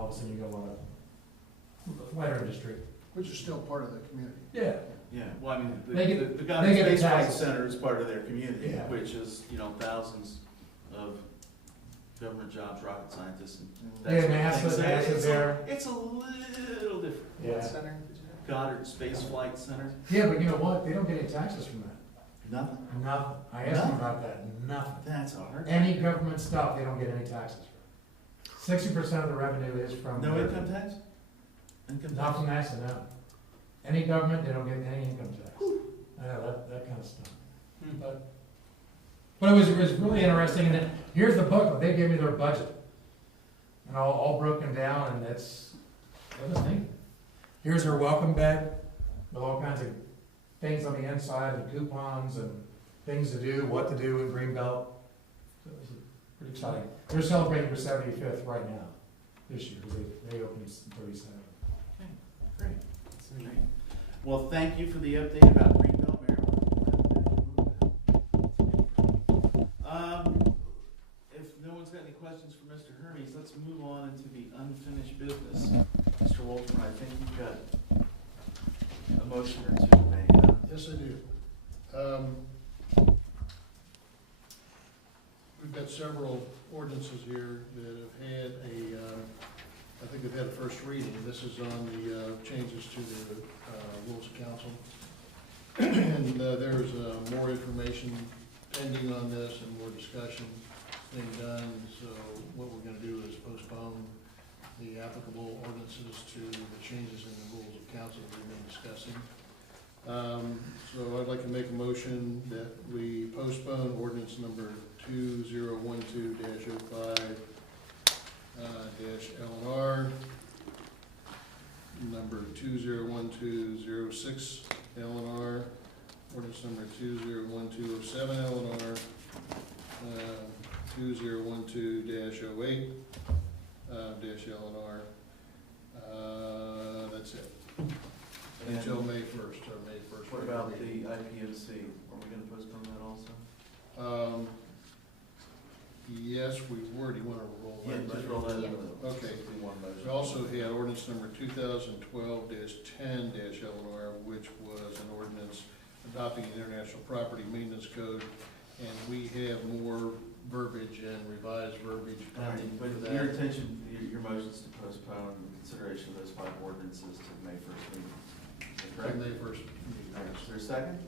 all of a sudden you go on a lighter industry. Which is still part of the community. Yeah. Yeah, well, I mean, They get- the they Goddard get Space Flight taxes. Center is part of their community, Yeah. which is, you know, thousands of government jobs, rocket scientists, and Yeah, that sort of thing. NASA's So there. it's a little different. Yeah. What center? Goddard Space Flight Center? Yeah, but you know what? They don't get any taxes from that. Nothing? Nothing. I asked them about that. Nothing. That's hard. Any government stuff, they don't get any taxes for. 60% of the revenue is from. No income tax? Income Not tax? from NASA, no. Any government, they don't get any income tax. That kind of stuff. But it was really interesting, and then, here's the booklet, they gave me their budget. And all broken down, and it was neat. Here's their welcome bag, with all kinds of things on the inside, and coupons, and things to do, what to do in Greenbelt. So it was pretty exciting. They're celebrating their 75th right now, this year, because they opened in 37. Great. That's great. Well, thank you for the update about Greenbelt, Maryland. If no one's got any questions for Mr. Hermes, let's move on into the unfinished business. Mr. Walter, I think you've got a motion or two to make. Yes, I do. We've got several ordinances here that have had I think they've had a first reading. This is on the changes to the rules of council. And there's more information pending on this and more discussion being done. So what we're gonna do is postpone the applicable ordinances to the changes in the rules of council that we've been discussing. So I'd like to make a motion that we postpone ordinance number 2012-05 -LNR, number 2012-06 LNR, ordinance number 2012-07 LNR, 2012-08 -LNR. That's it. Until May 1st, or May 1st. What about the IPMC? Are we gonna postpone that also? Yes, we were. Do you want to roll Yeah, that? just roll that in the. Okay. Do one motion. We also had ordinance number 2012-10 LNR, which was an ordinance adopting an international property maintenance code, and we have more verbiage and revised verbiage All right, pending but for your that. intention, your motion is to postpone consideration of those 5 ordinances to the May 1st meeting. Is that correct? May 1st. All right, is there a second?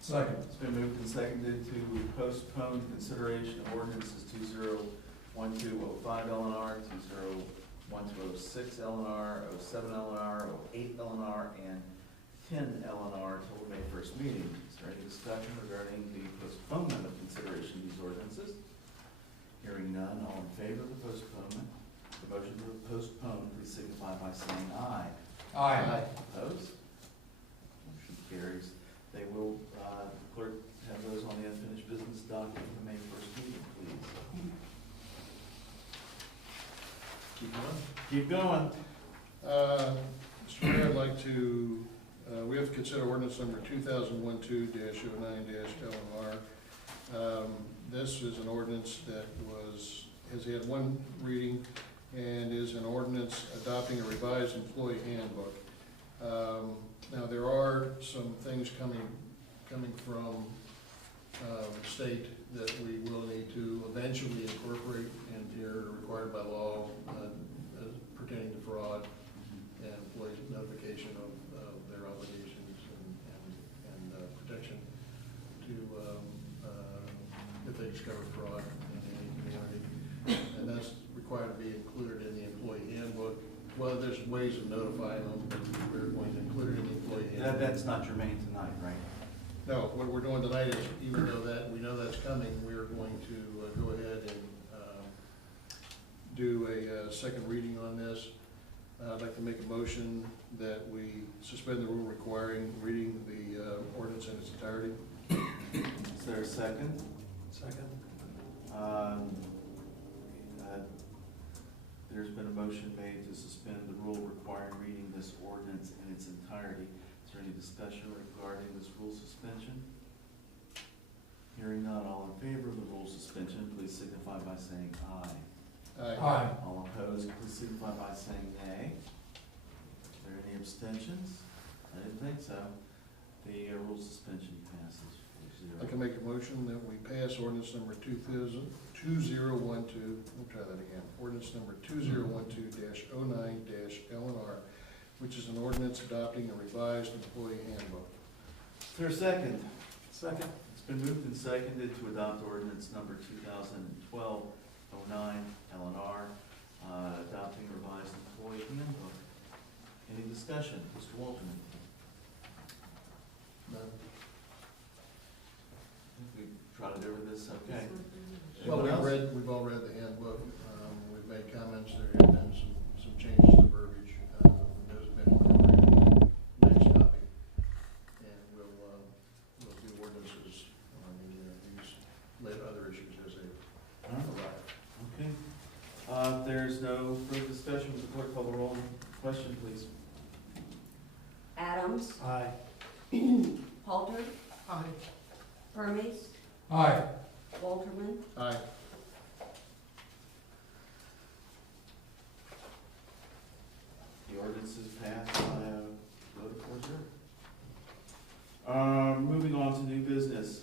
Second. It's been moved and seconded to postpone consideration of ordinances 2012-05 LNR, 2012-06 LNR, 07 LNR, 08 LNR, and 10 LNR till the May 1st meeting. Is there any discussion regarding the postponement of consideration of these ordinances? Hearing none, all in favor of the postponement, the motion to postpone, please signify by saying aye. Aye. Opposed? Motion carries. They will, clerk, have those on the unfinished business docket for the May 1st meeting, please. Keep going. Keep going. Mr. Mayor, I'd like to, we have to consider ordinance number 2012-09-LNR. This is an ordinance that has had one reading and is an ordinance adopting a revised employee handbook. Now, there are some things coming from the state that we will need to eventually incorporate into here, required by law, pertaining to fraud and employee notification of their obligations and protection to, if they discover fraud in any community. And that's required to be included in the employee handbook. Well, there's ways of notifying them, but we're going to include it in the employee handbook. That's not germane tonight, right? No, what we're doing tonight is, even though that, we know that's coming, we are going to go ahead and do a second reading on this. I'd like to make a motion that we suspend the rule requiring reading the ordinance in its entirety. Is there a second? Second. There's been a motion made to suspend the rule requiring reading this ordinance in its entirety. Is there any discussion regarding this rule suspension? Hearing none, all in favor of the rule suspension, please signify by saying aye. Aye. All opposed, please signify by saying nay. Are there any abstentions? I didn't think so. The rule suspension passes I 4-0. can make a motion that we pass ordinance number 2012, we'll try that again. Ordinance number 2012-09-LNR, which is an ordinance adopting a revised employee handbook. Is there a second? Second. It's been moved and seconded to adopt ordinance number 2012-09 LNR, adopting revised employee handbook. Any discussion? Mr. Walterman? None. I think we've trotted over this, okay. Well, Anyone else? we've all read the handbook, we've made comments, there have been some changes to verbiage, those have been incorporated. Next copy, and we'll do ordinances on these other issues as they arrive. Okay. There's no further discussion. Would the clerk call the roll? Question, please. Adams, Aye. Halter, Aye. Hermes, Aye. Walterman, Aye. The ordinance is passed by a vote of 4-0. Moving on to new business.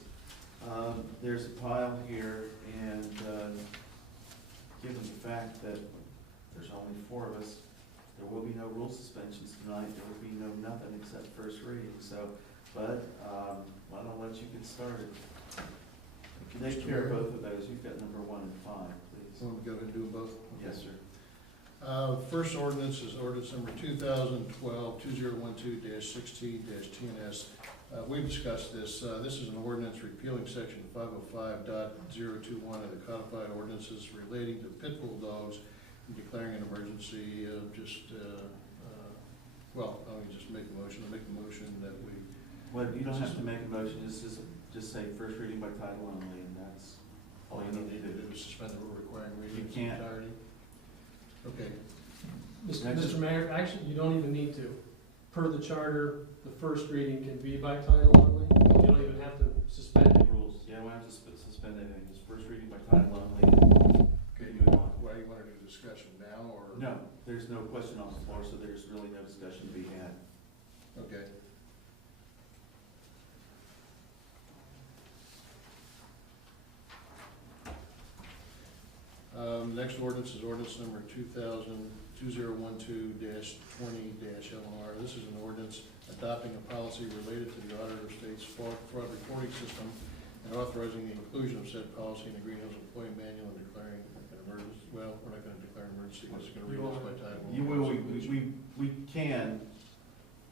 There's a pile here, and given the fact that there's only 4 of us, there will be no rule suspensions tonight. There will be no nothing except first reading. So, but why don't I let you get started? You can take care of both of those. You've got number 1 and 5, please. Want to go ahead and do them both? Yes, sir. First ordinance is ordinance number 2012-2012-16-TNS. We've discussed this. This is an ordinance repealing section 505.021 of the codified ordinances relating to pit bull dogs and declaring an emergency. Well, I'll just make a motion. I'll make a motion that we. Well, you don't have to make a motion. Just say first reading by title only, and that's all you need to do. Suspend the rule requiring reading You in its can't. entirety. Okay. Mr. Mayor, actually, you don't even need to. Per the charter, the first reading can be by title only. You don't even have to suspend The it. rules, yeah, we don't have to suspend anything. It's first reading by title only. Okay, Move on. why you want to do discussion now, or? No, there's no question on the floor, so there's really no discussion to be had. Okay. Next ordinance is ordinance number 2012-20-LNR. This is an ordinance adopting a policy related to the Auditor of State's fraud reporting system and authorizing the inclusion of said policy in the Greenhills Employee Manual and declaring an emergency. Well, we're not going to declare an emergency, we're just going to read this by title. You will, we can,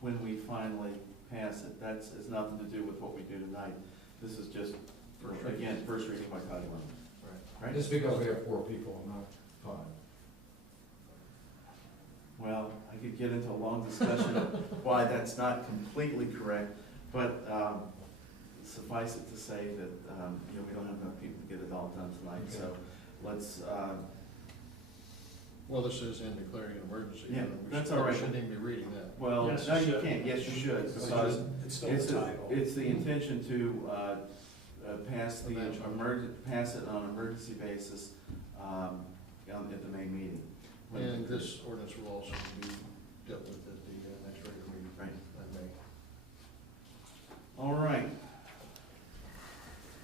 when we finally pass it. That's, has nothing to do with what we do tonight. This is just, again, first reading by title only. Right? Just because we have 4 people, not 5. Well, I could get into a long discussion of why that's not completely correct, but suffice it to say that, we don't have enough people to get it all done tonight, Okay. so let's, Well, this is in declaring an emergency. Yeah, We that's should- all right. We shouldn't even be reading that. well, Yes, no, you you should. can't, yes, you should, because It's still it's, the title. it's the intention to pass the, Eventually. pass it on an emergency basis at the May meeting. And this ordinance will also be dealt with at the next regular meeting. Right. In May. All right.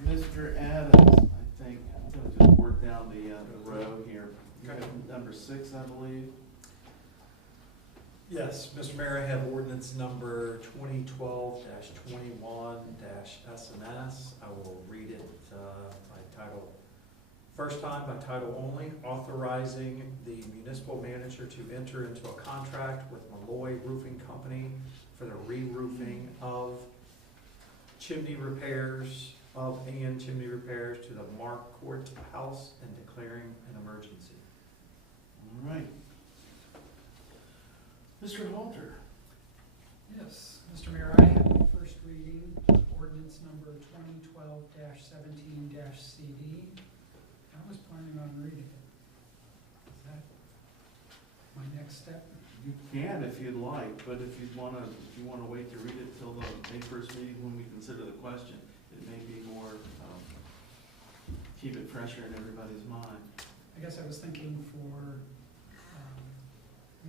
Mr. Adams, I think, I'm gonna just work down the row here. Number 6, I believe. Yes, Mr. Mayor, I have ordinance number 2012-21-SNS. I will read it by title, first time by title only, authorizing the municipal manager to enter into a contract with Malloy Roofing Company for the re-roofing of chimney repairs, chimney repairs to the Mark Court House and declaring an emergency. All right. Mr. Halter. Yes, Mr. Mayor, I have the first reading, ordinance number 2012-17-CD. I was planning on reading it. Is that my next step? You can if you'd like, but if you wanna wait to read it till the May 1st meeting when we consider the question, it may be more, keep it fresher in everybody's mind. I guess I was thinking for,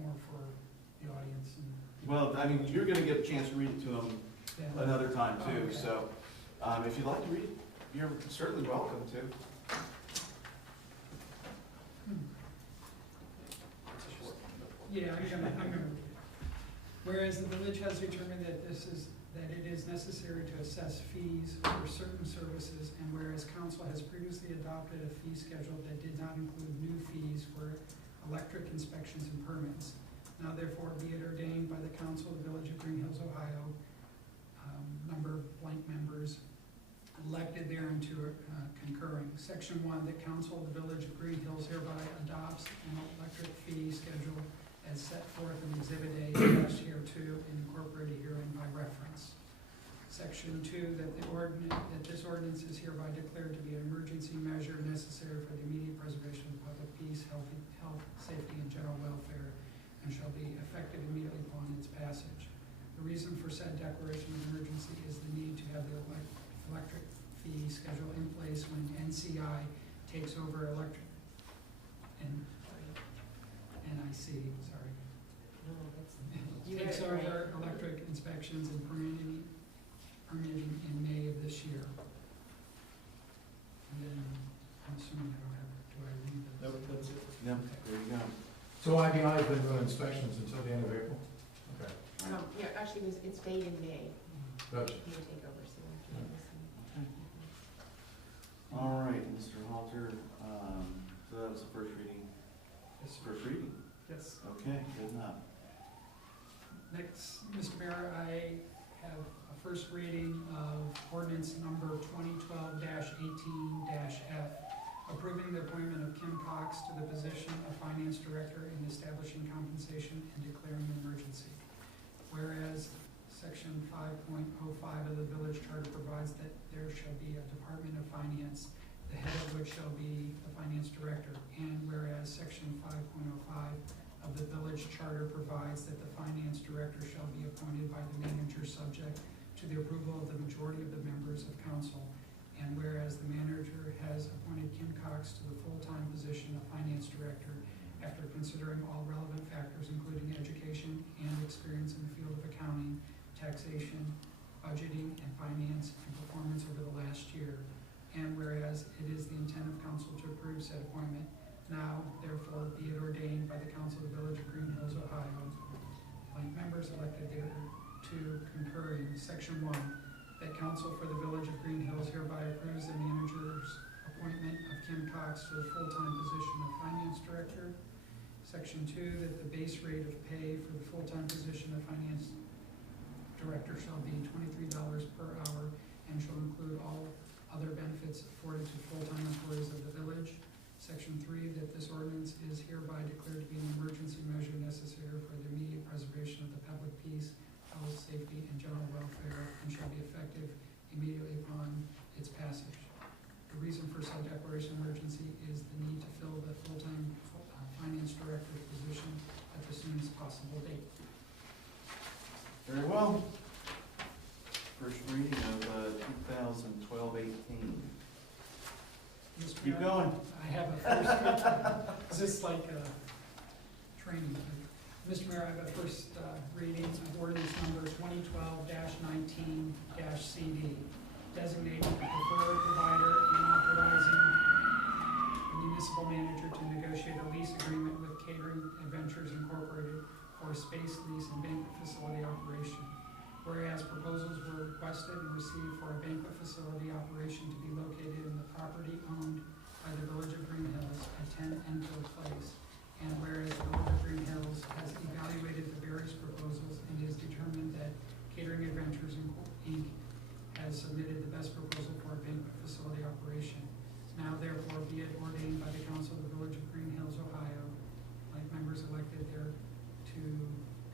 more for the audience and. Well, I mean, you're gonna get a chance to read it to them Yeah. another time Oh, too, okay. so, if you'd like to read it, you're certainly welcome to. It's a short one, but- Yeah, I'm gonna read it. Whereas the village has determined that that it is necessary to assess fees for certain services, and whereas council has previously adopted a fee schedule that did not include new fees for electric inspections and permits. Now therefore be it ordained by the council of the village of Greenhills, Ohio, number blank members elected thereunto concurring. Section 1, that council of the village of Greenhills hereby adopts an electric fee schedule as set forth in Exhibit A attached here to and incorporated herein by reference. Section 2, that this ordinance is hereby declared to be an emergency measure necessary for the immediate preservation of public peace, health, safety, and general welfare, and shall be effective immediately upon its passage. The reason for said declaration of emergency is the need to have the electric fee schedule in place when NCI takes over electric, and NIC, sorry. You Takes got it right. over electric inspections and permitting in May of this year. And then, I'm assuming I don't have, do I read this? Nope, that's it. No, there you go. So IBI has been doing inspections until the end of April? Okay, Yeah, actually, it's paid in May. gotcha. You take over, so we'll have to listen. All right, Mr. Halter, so that was the first reading. Yes, First reading, yes. okay, good enough. Next, Mr. Mayor, I have a first reading of ordinance number 2012-18-F, approving the appointment of Kim Cox to the position of Finance Director and establishing compensation and declaring an emergency. Whereas Section 5.05 of the village charter provides that there shall be a Department of Finance, the head of which shall be the Finance Director. And whereas Section 5.05 of the village charter provides that the Finance Director shall be appointed by the manager subject to the approval of the majority of the members of council. And whereas the manager has appointed Kim Cox to the full-time position of Finance Director after considering all relevant factors, including education and experience in the field of accounting, taxation, budgeting, and finance, and performance over the last year. And whereas it is the intent of council to approve said appointment, now therefore be it ordained by the council of the village of Greenhills, Ohio, blank members elected there to concurring. Section 1, that council for the village of Greenhills hereby approves the manager's appointment of Kim Cox to the full-time position of Finance Director. Section 2, that the base rate of pay for the full-time position of Finance Director shall be $23 per hour and shall include all other benefits afforded to full-time employees of the village. Section 3, that this ordinance is hereby declared to be an emergency measure necessary for the immediate preservation of the public peace, health, safety, and general welfare, and shall be effective immediately upon its passage. The reason for said declaration of emergency is the need to fill the full-time Finance Director position at the soonest possible date. Very well. First reading of 2012-18. Mr. Keep Mayor, going. I have a first reading. Is this like training? Mr. Mayor, I have a first reading of ordinance number 2012-19-CD, designating the preferred provider and authorizing the municipal manager to negotiate a lease agreement with Catering Adventures Incorporated for a space lease and banquet facility operation. Whereas proposals were requested and received for a banquet facility operation to be located in the property owned by the village of Greenhills at 10 Enfield Place. And whereas the village of Greenhills has evaluated the various proposals and is determined that Catering Adventures Inc. has submitted the best proposal for a banquet facility operation. Now therefore be it ordained by the council of the village of Greenhills, Ohio, like members elected there to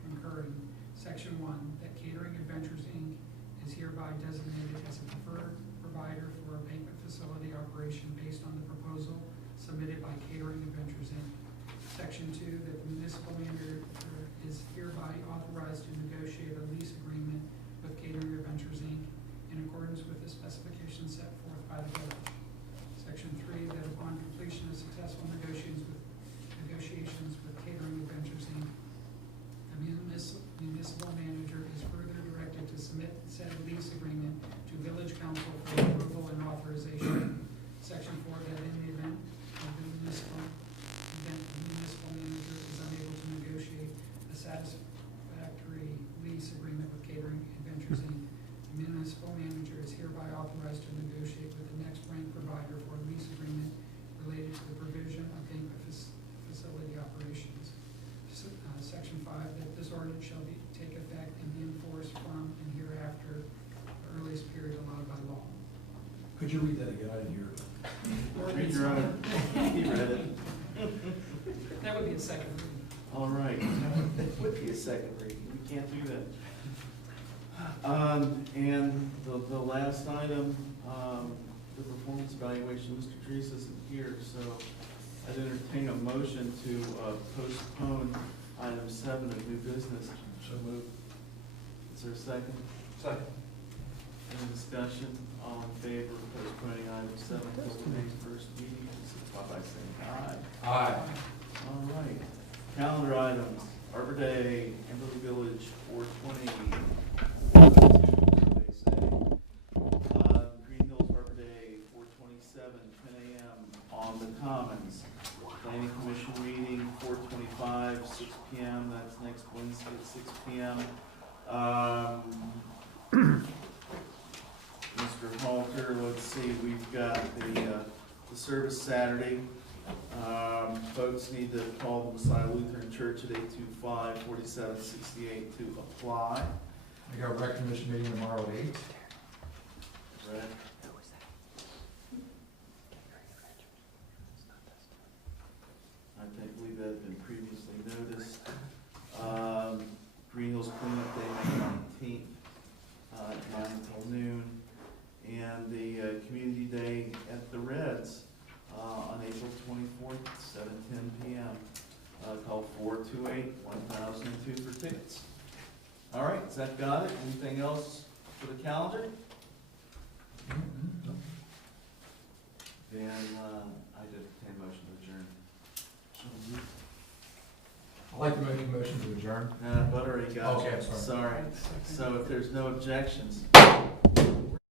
concurring. Section 1, that Catering Adventures Inc. is hereby designated as a preferred provider for a banquet facility operation based on the proposal submitted by Catering Adventures Inc. Section 2, that the municipal manager is hereby authorized to negotiate a lease agreement with Catering Adventures Inc. in accordance with the specifications set forth by the village. Section 3, that upon completion of successful negotiations Would you read that again? I didn't hear it. Read your own. He read it. That would be a second reading. All right. It would be a second reading. We can't do that. And the last item, the performance evaluation, Mr. Dries isn't here, so I'd entertain a motion to postpone item 7 of new business. So moved. Is there a second? Second. Any discussion? All in favor of postponing item 7 until the next first meeting, signify by saying aye. Aye. All right. Calendar items, Arbor Day, Amberley Village, 420. They say. Greenhills Arbor Day, 427, 10 a.m. on the Commons. Planning Commission meeting, 425, 6 p.m. That's next Wednesday at 6 p.m. Mr. Halter, let's see, we've got the service Saturday. Folks need to call the Messiah Lutheran Church at 825-4768 to apply. We got a rec commission meeting tomorrow at 8. Right. I believe that has been previously noticed. Greenhills Cleanup Day, May 19th, 9 till noon. And the Community Day at the Reds on April 24th, 7:10 p.m. Call 428-1002 for tickets. All right, has that got it? Anything else for the calendar? Then I did a motion to adjourn. I'd like to make a motion to adjourn. But already got Okay, it. sorry. Sorry. So if there's no objections,